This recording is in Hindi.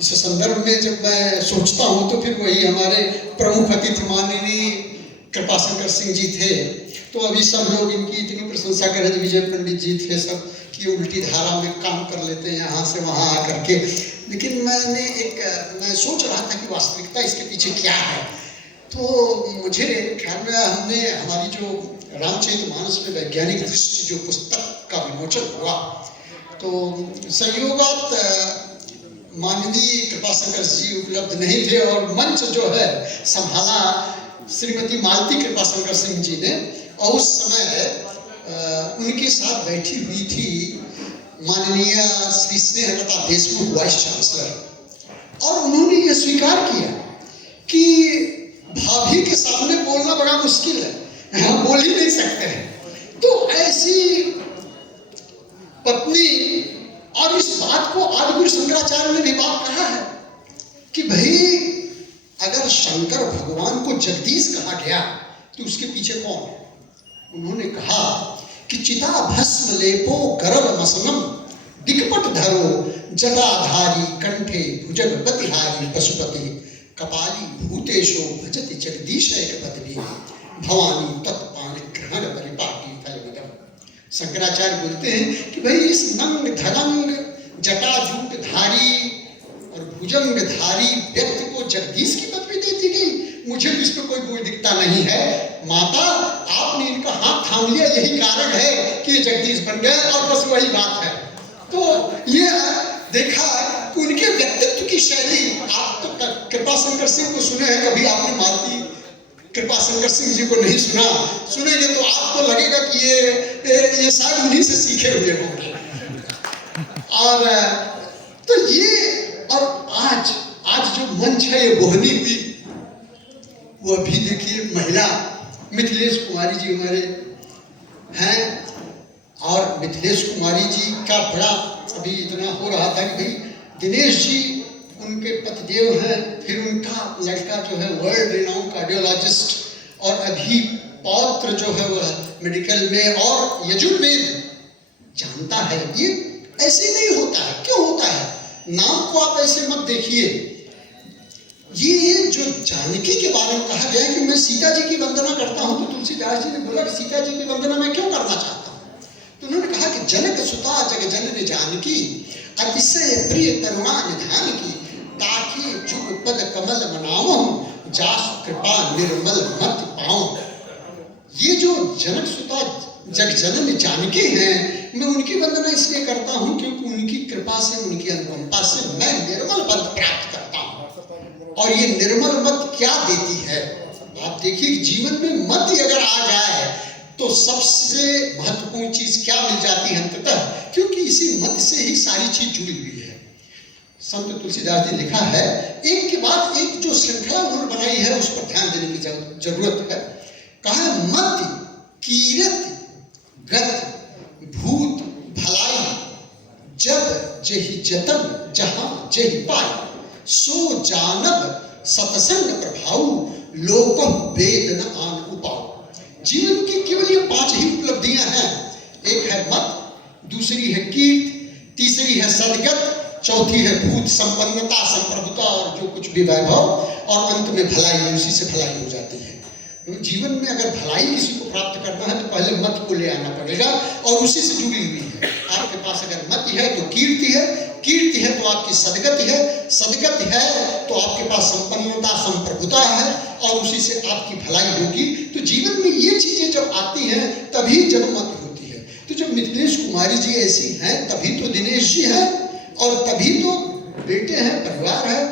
इस संदर्भ में जब मैं सोचता हूँ तो फिर वही हमारे प्रमुख अतिथि माननीय कृपाशंकर सिंह जी थे। तो अभी सब लोग इनकी इतनी प्रशंसा कर रहे थे, विजय पंडित जी थे सब, कि उल्टी धारा में काम कर लेते हैं यहाँ से वहाँ आकर के। लेकिन मैं सोच रहा था कि वास्तविकता इसके पीछे क्या है। तो मुझे ख्याल में हमारी जो रामचरितमानस में वैज्ञानिक दृष्टि जो पुस्तक का विमोचन हुआ, तो संयोगात माननीय कृपाशंकर जी उपलब्ध नहीं थे और मंच जो है संभाला श्रीमती मालती कृपाशंकर सिंह जी ने। और उस समय उनके साथ बैठी हुई थी माननीय श्री स्नेहलता देशमुख वाइस चांसलर, और उन्होंने ये स्वीकार किया कि भाभी के सामने बोलना बड़ा मुश्किल है, हम बोल ही नहीं सकते हैं। तो ऐसी पत्नी, और इस बात को आदिगुरु शंकराचार्य ने भी बात कहा है कि भाई अगर शंकर भगवान को जगदीश कहा गया तो उसके पीछे कौन है? उन्होंने कहा कि चिता भस्म लेपो गरल मसनम दिक्पट धरो जटाधारी कंठे भुजग प्रतिहारी पशुपति कपाली भूतेशो भजति जगदीश एक पत्नी भवानी तत्पान ग्रहण परिपाटी फलविदम। शंकराचार्य बोलते हैं कि भाई इस नंग धरंग जटाजूट धारी और भुजंगधारी व्यक्ति को जगदीश की पदवी दे दी गई। मुझे तो इस पर कोई बोझ दिखता नहीं है। माता, आपने इनका हाथ थाम लिया, यही कारण है कि ये जगदीश बन गए, और बस वही बात है। तो ये देखा कि उनके व्यक्तित्व की शैली, आप तो कृपाशंकर सिंह को सुने हैं, कभी आपने मालती कृपाशंकर सिंह जी को नहीं सुना। सुनेंगे तो आपको लगेगा कि ये शायद उन्हीं से सीखे हुए होंगे। और तो ये, और आज जो मंच है ये बोहनी हुई, वो अभी देखिए महिला मिथिलेश कुमारी जी हमारे हैं, और मिथिलेश कुमारी जी का बड़ा अभी इतना हो रहा था कि भाई दिनेश जी उनके पतिदेव हैं, फिर उनका लड़का जो है वर्ल्ड रिनाउंड कार्डियोलॉजिस्ट, और अभी पौत्र जो है वह मेडिकल में, और यजुर्वेद जानता है। ये ऐसे नहीं होता है। क्यों होता है? नाम को आप ऐसे मत देखिए। ये जो जानकी के बारे में कहा गया है कि मैं सीता जी की वंदना करता हूं, तो तुलसीदास जी ने बोला कि सीता जी की वंदना मैं क्यों करना चाहता हूं? तो उन्होंने कहा कि जनक सुता जग जननी जानकी अतिशय प्रिय तरुणा निधान की ताकि जुग पद कमल मनावं जासु कृपा निर्मल मत पाऊं। ये जो जनक सुता जग जननी जानकी हैं, मैं उनकी वंदना इसलिए करता हूं क्योंकि उनकी कृपा से, उनकी अनुकंपा से मैं निर्मल पद प्राप्त करता हूं। और ये निर्मल मत क्या देती है? आप देखिए कि जीवन में मत अगर आ जाए तो सबसे महत्वपूर्ण चीज क्या मिल जाती है अंततः, क्योंकि इसी मत से ही सारी चीज जुड़ी हुई है। संत तुलसीदास जी लिखा है, एक के बाद एक जो श्रृंखला उन्होंने बनाई है उस पर ध्यान देने की जरूरत है। कहा है मत कीरत गत भूत भलाई जब जेहि जतन जहां जेहि पाई सो जानब सतसंग प्रभाव लोक वेद न आन उपाव। जीवन की केवल ये 5 ही उपलब्धियां हैं। एक है मत, दूसरी है कीर्ति, तीसरी है सदगत, चौथी है भूत संपन्नता संप्रभुता और जो कुछ भी वैभव, और अंत में भलाई, उसी से भलाई हो जाती है। जीवन में अगर भलाई किसी को प्राप्त करना है तो पहले मत को ले आना पड़ेगा, और उसी से जुड़ी हुई है। आपके पास अगर मत है तो कीर्ति है, कीर्ति है तो आपकी सदगति है, सदगति है तो आपके पास संपन्नता संप्रभुता है, और उसी से आपकी भलाई होगी। तो जीवन में ये चीजें जब आती हैं तभी जब मत होती है। तो जब मिथिलेश कुमारी जी ऐसी हैं तभी तो दिनेश जी हैं, और तभी तो बेटे हैं, परिवार है।